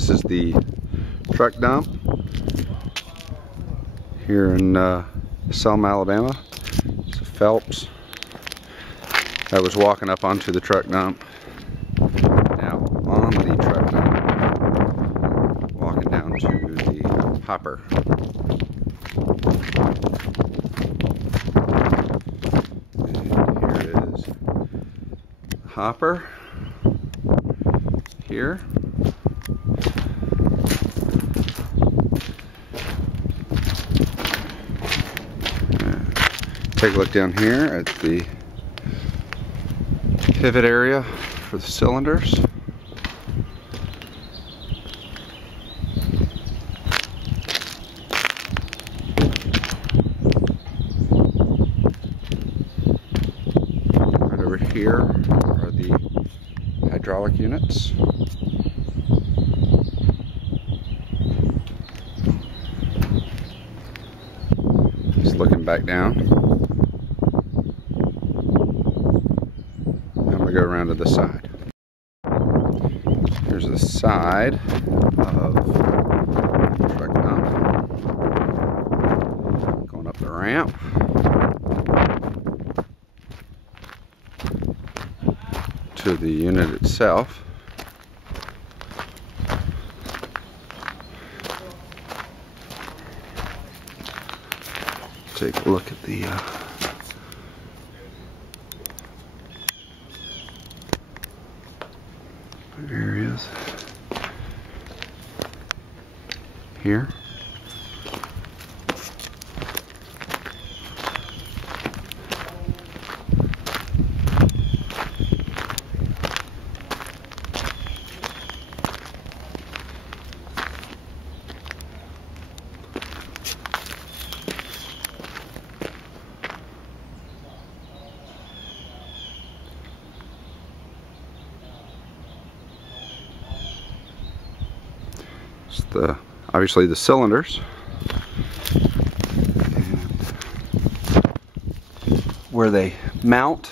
This is the truck dump here in Selma, Alabama. It's a Phelps that was walking up onto the truck dump. Now on the truck dump, walking down to the hopper. And here is the hopper here. Take a look down here at the pivot area for the cylinders. Right over here are the hydraulic units. Just looking back down. Go around to the side. Here's the side of the truck dump. Going up the ramp. To the unit itself. Take a look at the areas here. Obviously the cylinders, and where they mount.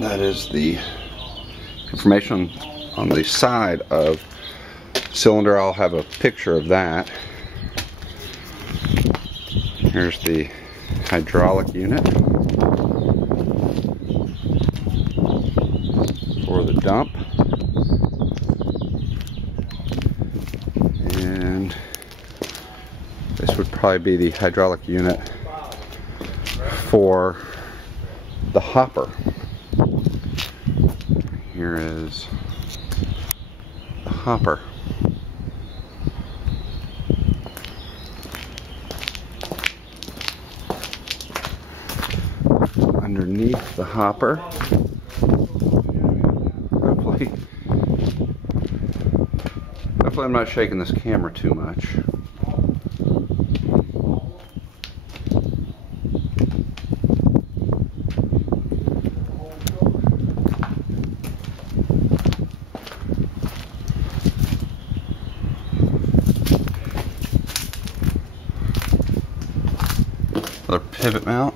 That is the information on the side of cylinder. I'll have a picture of that. Here's the hydraulic unit for the dump. And this would probably be the hydraulic unit for the hopper. Here is the hopper. Underneath the hopper, hopefully I'm not shaking this camera too much. Another pivot mount.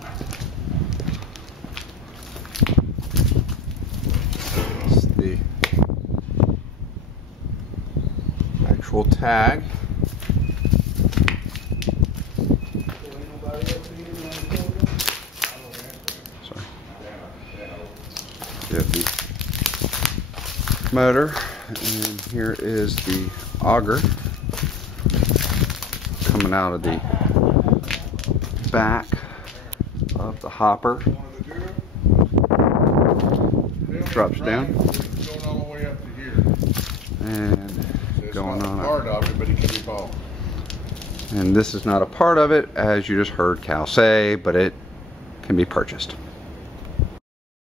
It's the actual tag. Sorry. You have the motor, and here is the auger coming out of the back of the hopper. It drops down and going on part of it, but it can be bought. And this is not a part of it, as you just heard Cal say, but it can be purchased.